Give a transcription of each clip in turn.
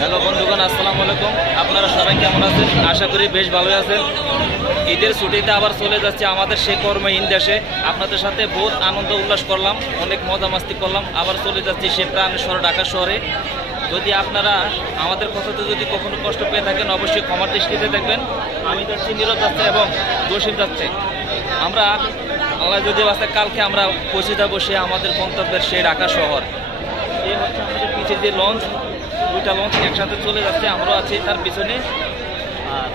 Hello বন্ধুগণ, আসসালামু আলাইকুম। আপনারা সবাই কেমন আছেন? আশা করি বেশ ভালোই আছেন। ঈদের ছুটিতে আবার চলে যাচ্ছে আমাদের সেই কর্মহীন দেশে। আপনাদের সাথে বহুত আনন্দ উল্লাস করলাম, অনেক মজা মাস্তি করলাম। আবার চলে যাচ্ছি সে প্রাণেশ্বর ঢাকা শহরে। যদি আপনারা আমাদের কথাতে যদি কখনো কষ্ট পেয়ে থাকেন, অবশ্যই ক্ষমার দৃষ্টিতে দেখবেন। আমি যাচ্ছি, নীরব যাচ্ছে এবং জসিম যাচ্ছে। আমরা আল্লাহ যদি বাঁচায় কালকে আমরা পৌঁছে যাবো সে আমাদের গন্তব্যের সেই ঢাকা শহর। এই হচ্ছে আমাদের পিছিয়ে যে লঞ্চ, দুইটা লঞ্চ একসাথে চলে যাচ্ছে, আমরাও আছি তার পিছনে। আর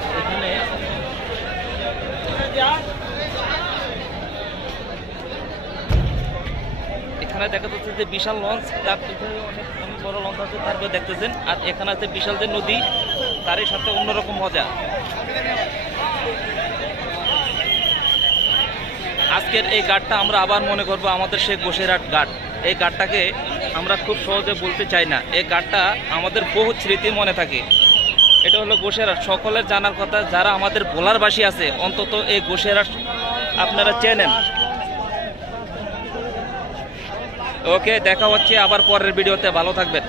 এখানে দেখা যাচ্ছে যে বিশাল লঞ্চ, তার পিছনে অনেক বড় লঞ্চ আছে, তারপরে দেখতেছেন। আর এখানে আছে বিশাল যে নদী, তারই সাথে অন্যরকম মজা। আজকের এই ঘাটটা আমরা আবার মনে করবো আমাদের সেই গোসেরহাট ঘাট। এই ঘাটটাকে আমরা খুব সহজে বলতে চাই না, এই ঘাটটা আমাদের বহু স্মৃতি মনে থাকে। এটা হলো গোসেরহাট, সকলের জানার কথা। যারা আমাদের ভোলারবাসী আছে অন্তত এই গোসেরহাট আপনারা চেনেন। ওকে, দেখা হচ্ছে আবার পরের ভিডিওতে। ভালো থাকবেন।